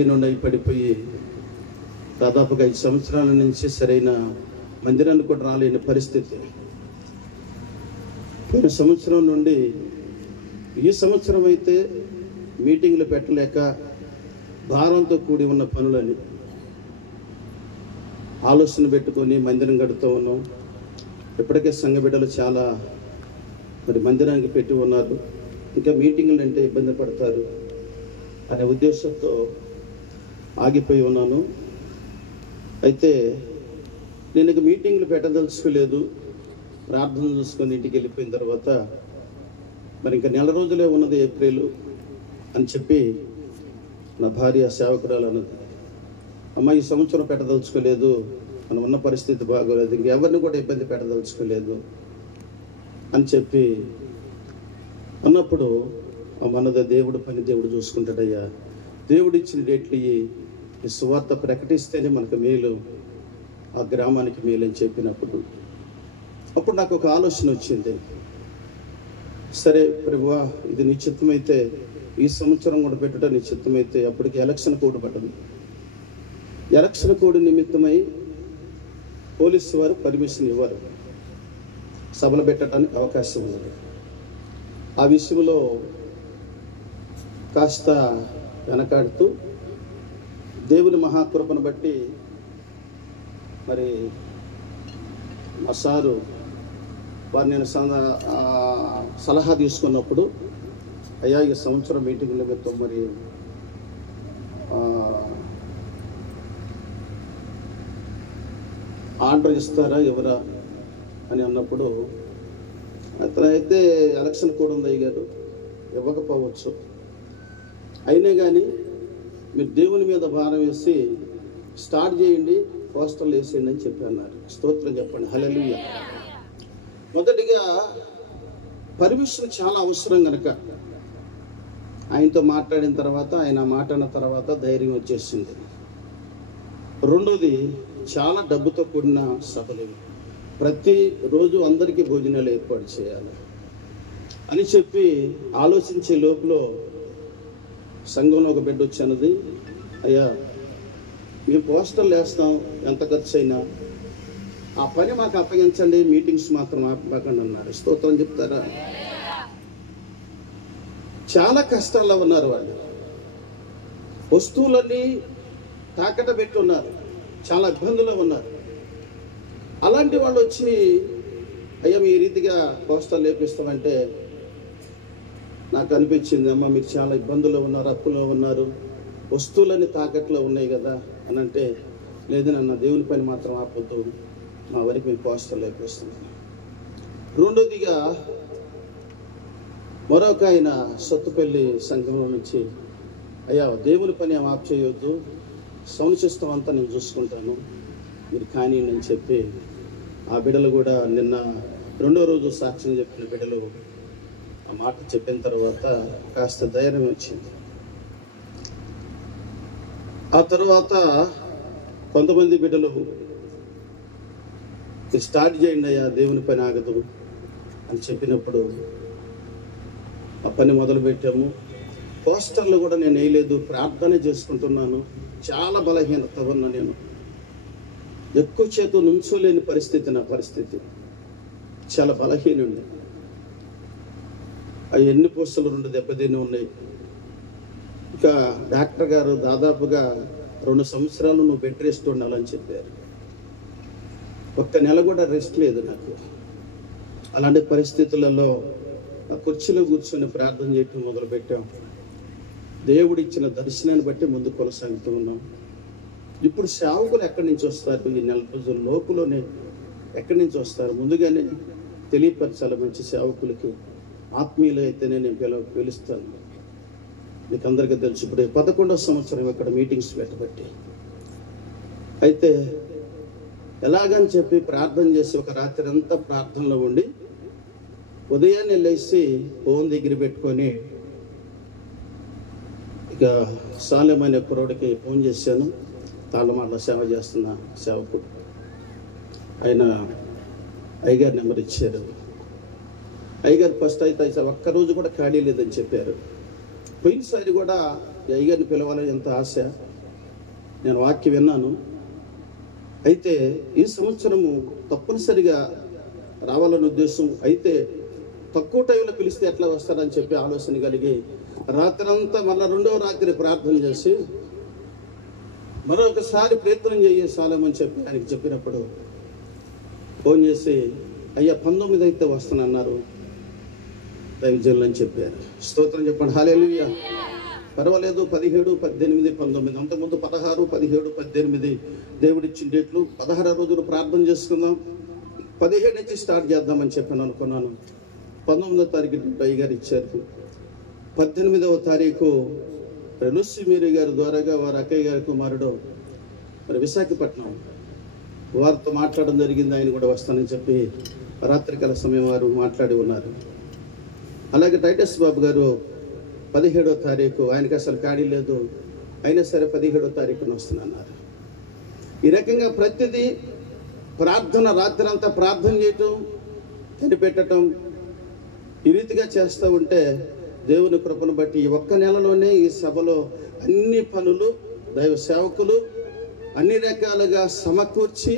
నుండి పడిపోయి దాదాపుగా 5 సంవత్సరాల నుంచి సరైన మందిరానికి కూడా రాలేని పరిస్థితి. పోయిన సంవత్సరం నుండి ఈ సంవత్సరం అయితే మీటింగ్లు పెట్టలేక భారంతో కూడి ఉన్న పనులని ఆలోచన పెట్టుకొని మందిరం కడుతూ ఉన్నాం. ఇప్పటికే సంఘ బిడ్డలు చాలా మందిరానికి పెట్టి ఉన్నారు. ఇంకా మీటింగ్లు అంటే ఇబ్బంది పడతారు అనే ఉద్దేశంతో ఆగిపోయి ఉన్నాను. అయితే నేను ఇక మీటింగ్లు పెట్టదలుచుకోలేదు. ప్రార్థన చూసుకొని ఇంటికి వెళ్ళిపోయిన తర్వాత మరి ఇంకా నెల రోజులే ఉన్నది ఏప్రిల్ అని చెప్పి నా భార్య సేవకురాలు అన్నది, అమ్మ ఈ సంవత్సరం పెట్టదలుచుకోలేదు, మనం ఉన్న పరిస్థితి బాగోలేదు, ఇంకెవరిని కూడా ఇబ్బంది పెట్టదలుచుకోలేదు అని చెప్పి అన్నప్పుడు మనది దేవుడు పని దేవుడు చూసుకుంటాడయ్యా, దేవుడు ఇచ్చిన డేట్లు ఈ సువార్త ప్రకటిస్తేనే మనకు మేలు, ఆ గ్రామానికి మేలు అని చెప్పినప్పుడు అప్పుడు నాకు ఒక ఆలోచన వచ్చింది. సరే ప్రభువా, ఇది నీ చిత్తమైతే ఈ సంవత్సరం కూడా పెట్టడం నీ చిత్తమైతే, అప్పటికి ఎలక్షన్ కోడ్ పడ్డది. ఎలక్షన్ కోడ్ నిమిత్తమై పోలీసు వారు పర్మిషన్ ఇవ్వరు, సభలు పెట్టడానికి అవకాశం ఉన్నది. ఆ విషయంలో కాస్త వెనకాడుతూ దేవుని మహాకృపను బట్టి మరి మా సారు వారు నేను సలహా తీసుకున్నప్పుడు, అయ్యా ఈ సంవత్సరం మీటింగ్ నిమిత్తం మరి ఆర్డర్ ఇస్తారా ఎవరా అని అన్నప్పుడు, అతనైతే ఎలక్షన్ కూడా ఉంది అయ్యారు, ఇవ్వకపోవచ్చు, అయినా కానీ మీరు దేవుని మీద భారం వేసి స్టార్ట్ చేయండి, పోస్టర్లు వేసేయండి అని చెప్పి అన్నారు. స్తోత్రం చెప్పండి, హల్లెలూయా. మొదటిగా పర్మిషన్ చాలా అవసరం కనుక ఆయనతో మాట్లాడిన తర్వాత, ఆయన మాట్లాడిన తర్వాత ధైర్యం వచ్చేసింది. రెండోది, చాలా డబ్బుతో కూడిన సభలు, ప్రతిరోజు అందరికీ భోజనాలు ఏర్పాటు చేయాలి అని చెప్పి ఆలోచించే లోపల సంఘంలో ఒక బిడ్డ వచ్చినది, అయ్యా మేము పోస్టర్లు వేస్తాం, ఎంత ఖర్చు అయినా ఆ పని మాకు అప్పగించండి, మీటింగ్స్ మాత్రం ఆపకండి అన్నారు. స్తోత్రం చెప్తారా? చాలా కష్టాల్లో ఉన్నారు వాళ్ళు, వస్తువులన్నీ తాకట పెట్టి ఉన్నారు, చాలా ఇబ్బందుల్లో ఉన్నారు. అలాంటి వాళ్ళు వచ్చి అయ్యా మీ రీతిగా పోస్టర్లు లేపిస్తామంటే నాకు అనిపించింది, అమ్మ మీరు చాలా ఇబ్బందుల్లో ఉన్నారు, అప్పులో ఉన్నారు, వస్తువులన్నీ తాకట్లో ఉన్నాయి కదా అని అంటే, లేదు నాన్న దేవుని పని మాత్రం ఆపొద్దు, మా వరకు మేము పోస్టర్లు లేపిస్తున్నాం. రెండోదిగా మరొక ఆయన సత్తుపల్లి సంఘంలో నుంచి, అయ్యా దేవుని పని ఆప్ చేయొద్దు, సౌండ్ సిస్టమ్ అంతా నేను చూసుకుంటాను, మీరు కానీ అని చెప్పి ఆ బిడ్డలు కూడా నిన్న రెండో రోజు సాక్ష్యం చెప్పిన బిడ్డలు ఆ మాట చెప్పిన తర్వాత కాస్త ధైర్యం వచ్చింది. ఆ తర్వాత కొంతమంది బిడ్డలు స్టార్ట్ చేయండి అయ్యా దేవుని పని ఆగదు అని చెప్పినప్పుడు ఆ పని మొదలుపెట్టాము. పోస్టర్లు కూడా నేను వేయలేదు, ప్రార్థన చేసుకుంటున్నాను. చాలా బలహీనత ఉన్నా, నేను ఎక్కువ చేతు నుంచోలేని పరిస్థితి, నా పరిస్థితి చాలా బలహీనుంది. అవి ఎన్ని పోస్టులు 2 దెబ్బతిని ఉన్నాయి. ఇక డాక్టర్ గారు దాదాపుగా 2 సంవత్సరాలు నువ్వు బెడ్ రెస్ట్ ఉండాలని చెప్పారు. ఒక్క నెల కూడా రెస్ట్ లేదు నాకు. అలాంటి పరిస్థితులలో ఆ కుర్చీలో కూర్చొని ప్రార్థన చేయటం మొదలుపెట్టాం. దేవుడు ఇచ్చిన దర్శనాన్ని బట్టి ముందు కొనసాగుతూ ఉన్నాం. ఇప్పుడు సేవకులు ఎక్కడి నుంచి వస్తారు? ఈ నెల రోజుల లోపులోనే ఎక్కడి నుంచి వస్తారు? ముందుగానే తెలియపరచాలి మంచి సేవకులకి. ఆత్మీయులు అయితేనే నేను పిలుస్తాను. మీకు అందరికీ తెలుసు, ఇప్పుడు 11వ సంవత్సరం ఇక్కడ మీటింగ్స్ పెట్టబట్టి. అయితే ఎలాగని చెప్పి ప్రార్థన చేసి ఒక రాత్రి అంతా ప్రార్థనలో ఉండి ఉదయాన్నే లేచి ఫోన్ దగ్గర పెట్టుకొని ఇక సాలెమనే కుర్రోడికి ఫోన్ చేశాను. తాళ్ళమాటలో సేవ చేస్తున్న సేవకుడు, ఆయన అయ్యగారు నెంబర్ ఇచ్చారు. అయ్యగారు ఫస్ట్ అయితే ఒక్కరోజు కూడా ఖాళీ లేదని చెప్పారు. పోయినసారి కూడా ఈ అయ్యగారిని పిలవాలని ఎంత ఆశ. నేను వాక్యం విన్నాను. అయితే ఈ సంవత్సరము తప్పనిసరిగా రావాలని ఉద్దేశం. అయితే తక్కువ టైంలో పిలిస్తే ఎట్లా వస్తారని చెప్పి ఆలోచన కలిగి రాత్రంతా మళ్ళీ రెండవ రాత్రి ప్రార్థన చేసి మరొకసారి ప్రయత్నం చేయాలని చెప్పి ఆయనకి చెప్పినప్పుడు ఫోన్ చేసి, అయ్యా 19 అయితే వస్తానన్నారు దైవజనులు అని చెప్పారు. స్తోత్రం చెప్పండి. హల్లెలూయా. పర్వాలేదు. 17, 18, 19 అంతకుముందు 16, 17, 18 దేవుడిచ్చిన డేట్లు. 16 రోజులు ప్రార్థన చేసుకుందాం, 17 నుంచి స్టార్ట్ చేద్దామని చెప్పాను అనుకున్నాను. 19వ తారీఖు అయ్యగారు ఇచ్చారు. 18వ తారీఖు లూసిమీరి గారి ద్వారాగా వారి అక్కయ్య గారి కుమారుడు మరి విశాఖపట్నం వారితో మాట్లాడడం జరిగింది. ఆయన కూడా వస్తానని చెప్పి రాత్రికాల సమయం వారు మాట్లాడి ఉన్నారు. అలాగే టైటస్ బాబు గారు 17వ తారీఖు, ఆయనకి అసలు ఖాళీ లేదు, అయినా సరే 17వ తారీఖున వస్తున్నారు. ఈ రకంగా ప్రతిదీ ప్రార్థన, రాత్రి అంతా ప్రార్థన చేయటం, కనిపెట్టడం, ఈ రీతిగా చేస్తూ ఉంటే దేవుని కృపను బట్టి ఈ ఒక్క నెలలోనే ఈ సభలో అన్ని పనులు దైవ సేవకులు అన్ని రకాలుగా సమకూర్చి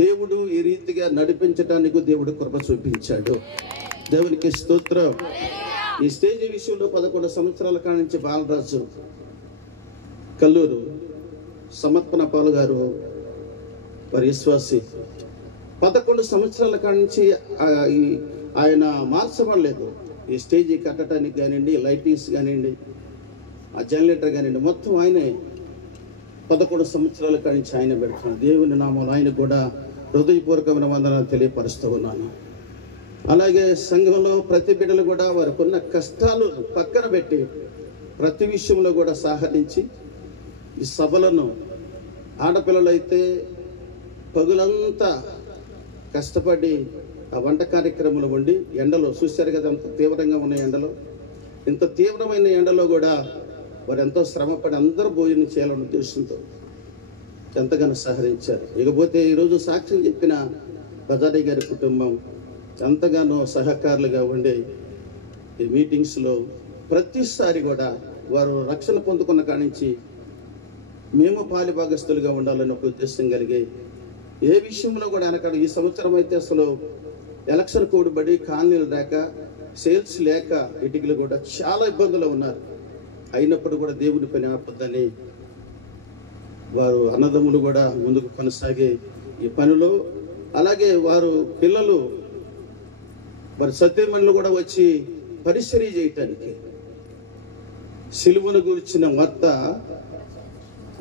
దేవుడు ఈ రీతిగా నడిపించడానికి దేవుడు కృప చూపించాడు. దేవునికి స్తోత్రం. ఈ స్టేజ్ విషయంలో 11 సంవత్సరాల కాడి నుంచి బాలరాజు కల్లూరు సమర్పణ పాలు గారు వారి విశ్వాసి 11 సంవత్సరాల కాడి నుంచి ఆయన మార్చబడలేదు. ఈ స్టేజీ కట్టడానికి కానివ్వండి, లైటింగ్స్ కానివ్వండి, ఆ జనరేటర్ కానివ్వండి, మొత్తం ఆయనే 11 సంవత్సరాల కాడి నుంచి ఆయన పెడుతున్నాను. దేవుని నామంలో ఆయనకు కూడా హృదయపూర్వకమైన వందనాలు తెలియపరుస్తూ ఉన్నాను. అలాగే సంఘంలో ప్రతి బిడ్డలు కూడా వారికి ఉన్న కష్టాలు పక్కన పెట్టి ప్రతి విషయంలో కూడా సహకరించి ఈ సభలను, ఆడపిల్లలు అయితే పగులంతా కష్టపడి ఆ వంట కార్యక్రమంలో ఉండి ఎండలో చూశారు కదా, అంత తీవ్రంగా ఉన్న ఎండలో, ఇంత తీవ్రమైన ఎండలో కూడా వారు ఎంతో శ్రమపడి అందరూ భోజనం చేయాలనే ఉద్దేశంతో ఎంతగానో సహకరించారు. ఇకపోతే ఈరోజు సాక్ష్యం చెప్పిన బజారీ గారి కుటుంబం ఎంతగానో సహకారులుగా ఉండే ఈ మీటింగ్స్లో ప్రతిసారి కూడా వారు రక్షణ పొందుకున్న కాడి నుంచి మేము పాలిభాగస్తులుగా ఉండాలని ఒక ఉద్దేశం కలిగి ఏ విషయంలో కూడా వెనకాల. ఈ సంవత్సరం అయితే అసలు ఎలక్షన్ కూడబడి కాలనీలు లేక, సేల్స్ లేక ఇటుకలు కూడా చాలా ఇబ్బందులు ఉన్నారు. అయినప్పుడు కూడా దేవుని పని ఆపొద్దని వారు అన్నదమ్ములు కూడా ముందుకు కొనసాగే ఈ పనిలో. అలాగే వారు పిల్లలు వారి సత్యమణులు కూడా వచ్చి పరిచర్య చేయటానికి సిలువను గురించిన వార్త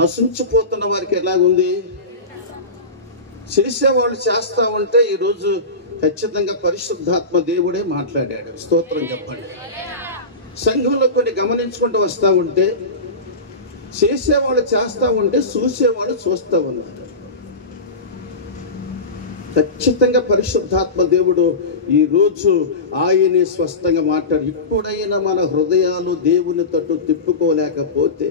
నశించిపోతున్న వారికి ఎలాగుంది, చేసేవాళ్ళు చేస్తా ఉంటే ఈరోజు ఖచ్చితంగా పరిశుద్ధాత్మ దేవుడే మాట్లాడాడు. స్తోత్రం చెప్పండి. సంఘంలో కొన్ని గమనించుకుంటూ వస్తూ ఉంటే చేసేవాళ్ళు చేస్తూ ఉంటే చూసేవాళ్ళు చూస్తూ ఉన్నారు. ఖచ్చితంగా పరిశుద్ధాత్మ దేవుడు ఈరోజు ఆయనే స్పష్టంగా మాట్లాడు. ఇప్పుడైనా మన హృదయాలు దేవుని తట్టు తిప్పుకోలేకపోతే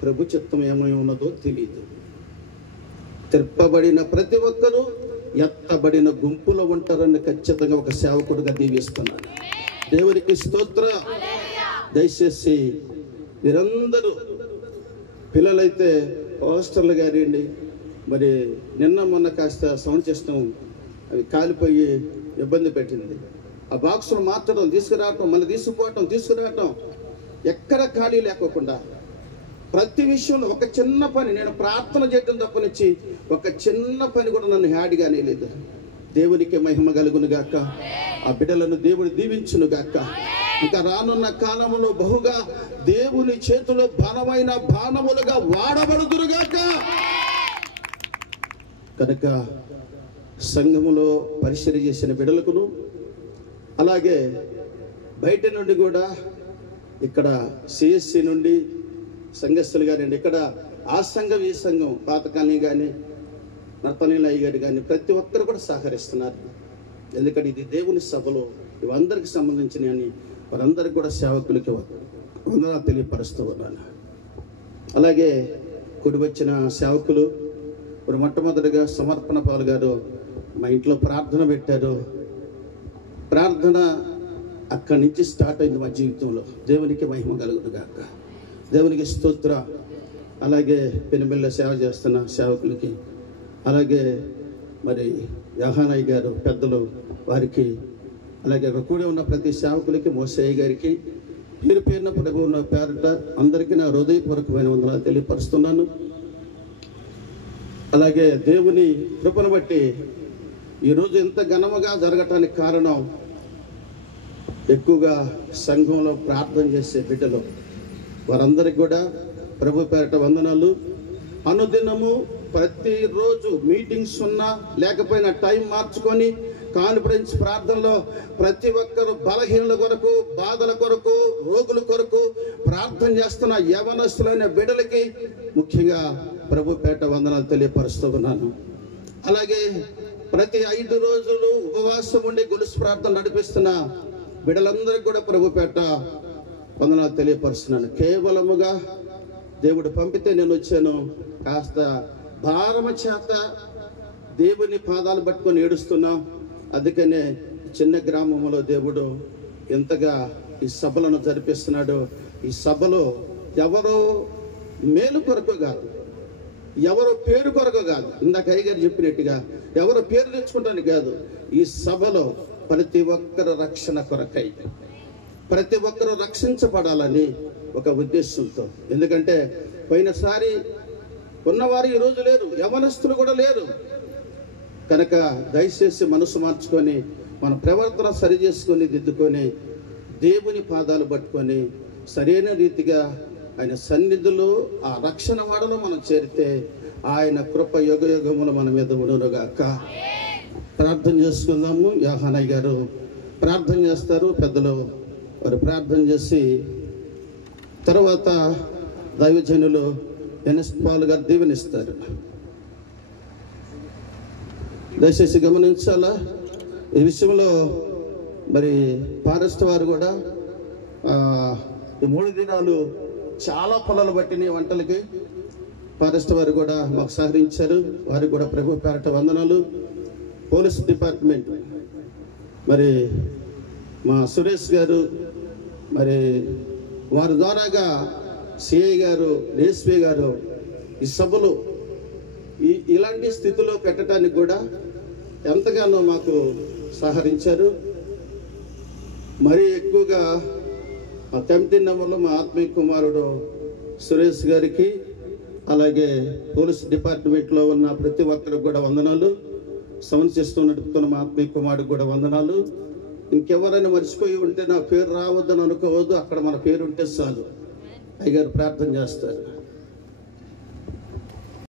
ప్రభు చిత్తం ఏమై ఉన్నదో తెలియదు. తిప్పబడిన ప్రతి ఒక్కరూ ఎత్తబడిన గుంపులో ఉంటారని ఖచ్చితంగా ఒక సేవకుడిగా దీవిస్తున్నాను. దేవునికి స్తోత్రం. దయచేసి మీరందరూ పిల్లలైతే హాస్టల్ గారండి, మరి నిన్న మొన్న కాస్త సౌండ్ సిస్టమ్ అవి కాలిపోయి ఇబ్బంది పెట్టింది. ఆ బాక్సులు మార్చడం, తీసుకురావటం, మళ్ళీ తీసుకురావటం ఎక్కడ ఖాళీ లేకోకుండా ప్రతి విషయంలో ఒక చిన్న పని, నేను ప్రార్థన చేయడం తప్పనిచ్చి ఒక చిన్న పని కూడా నన్ను హ్యాడిగానే లేదు. దేవునికి మహిమ కలుగును గాక. ఆ బిడ్డలను దేవుడు దీవించును గాక. ఇంకా రానున్న కాలంలో బహుగా దేవుని చేతిలో బలమైన బాణములుగా వాడబడుదురుగాక. కనుక సంఘములో పరిచర్య చేసిన బిడ్డలకును, అలాగే బయట నుండి కూడా ఇక్కడ సిఎస్సి నుండి సంఘస్థులు గారండి, ఇక్కడ ఆ సంఘం ఈ సంఘం పాతకాలని కానీ నర్తనీల అయ్యగారు కానీ ప్రతి ఒక్కరు కూడా సహకరిస్తున్నారు. ఎందుకంటే ఇది దేవుని సభలో ఇవందరికి సంబంధించిన అని వారందరికీ కూడా సేవకులకి వందనాలు తెలియపరుస్తూ ఉన్నాను. అలాగే కూడి వచ్చిన సేవకులు ఇప్పుడు మొట్టమొదటిగా సమర్పణ పాలు గారు మా ఇంట్లో ప్రార్థన పెట్టారు. ప్రార్థన అక్కడి నుంచి స్టార్ట్ అయింది మా జీవితంలో. దేవునికి మహిమ కలుగును గాక. దేవునికి స్తోత్ర. అలాగే పెనుమిల్ల సేవ చేస్తున్న సేవకులకి, అలాగే మరి యహానయ్య గారు పెద్దలు వారికి, అలాగే అక్కడ కూడి ఉన్న ప్రతి సేవకులకి, మోసయ్య గారికి పేరు పేరున ప్రభు ఉన్న పేరట అందరికీ నా హృదయపూర్వకమైన వందనాలు తెలియపరుస్తున్నాను. అలాగే దేవుని కృపను బట్టి ఈరోజు ఎంత ఘనముగా జరగటానికి కారణం ఎక్కువగా సంఘంలో ప్రార్థన చేసే బిడ్డలు, వారందరికీ కూడా ప్రభు పేరట వందనాలు. అనుదినము ప్రతిరోజు మీటింగ్స్ ఉన్నా లేకపోయినా టైం మార్చుకొని కాన్ఫరెన్స్ ప్రార్థనలో ప్రతి ఒక్కరు బలహీనల కొరకు, బాధల కొరకు, రోగుల కొరకు ప్రార్థన చేస్తున్న యవనస్తులైన బిడ్డలకి ముఖ్యంగా ప్రభు పేట వందనాలు తెలియపరుస్తూ ఉన్నాను. అలాగే ప్రతి 5 రోజులు ఉపవాసం ఉండి గొలుసు ప్రార్థన నడిపిస్తున్న బిడ్డలందరికీ కూడా ప్రభు పేట వందనాలు తెలియపరుస్తున్నాను. కేవలముగా దేవుడు పంపితే నేను వచ్చాను. కాస్త భారమ చేత దేవుని పాదాలు పట్టుకొని ఏడుస్తున్నాం. అందుకనే చిన్న గ్రామంలో దేవుడు ఎంతగా ఈ సభలను జరిపిస్తున్నాడు. ఈ సభలో ఎవరో మేలు కొరకు కాదు, ఎవరో పేరు కొరకు కాదు, ఇందాక అయ్యగారు చెప్పినట్టుగా ఎవరో పేరు తెచ్చుకుంటానికి కాదు. ఈ సభలో ప్రతి ఒక్కరు రక్షణ కొరకై, ప్రతి ఒక్కరు రక్షించబడాలని ఒక ఉద్దేశంతో. ఎందుకంటే పోయినసారి ఉన్నవారు ఈరోజు లేరు, యవనస్తులు కూడా లేరు. కనుక దయచేసి మనసు మార్చుకొని మన ప్రవర్తన సరి చేసుకొని దిద్దుకొని దేవుని పాదాలు పట్టుకొని సరైన రీతిగా ఆయన సన్నిధిలో ఆ రక్షణ వాడలో మనం చేరితే ఆయన కృప యుగ యుగములు మన మీద ఉండునుగాక. ప్రార్థన చేసుకుందాము. యహానయ్య గారు ప్రార్థన చేస్తారు, పెద్దలు వారు ప్రార్థన చేసి తర్వాత దైవజనులు ఎన్ఎస్ పాల్ గారు దీవెనిస్తారు. దయచేసి గమనించాలా ఈ విషయంలో. మరి ఫారెస్ట్ వారు కూడా ఈ 3 దినాలు చాలా పొలాలు పట్టినాయి వంటలకి. ఫారెస్ట్ వారు కూడా మాకు సహకరించారు, వారికి కూడా ప్రభు పేరట వందనాలు. పోలీస్ డిపార్ట్మెంట్ మరి మా సురేష్ గారు, మరి వారి ద్వారాగా సిఐ గారు, డిఎస్పీ గారు ఈ సభలు ఇలాంటి స్థితిలో పెట్టడానికి కూడా ఎంతగానో మాకు సహకరించారు. మరీ ఎక్కువగా మా కమిటీ నెంబర్లో మా ఆత్మీయ కుమారుడు సురేష్ గారికి, అలాగే పోలీస్ డిపార్ట్మెంట్లో ఉన్న ప్రతి ఒక్కరికి కూడా వందనాలు. సౌండ్ సిస్టమ్ నడుపుతున్న మా ఆత్మీయ కుమారుడికి కూడా వందనాలు. ఇంకెవరైనా మర్చిపోయి ఉంటే నా పేరు రావద్దని అనుకోవద్దు, అక్కడ మన పేరు ఉంటే చాలు. అయ్యగారు ప్రార్థన చేస్తారు.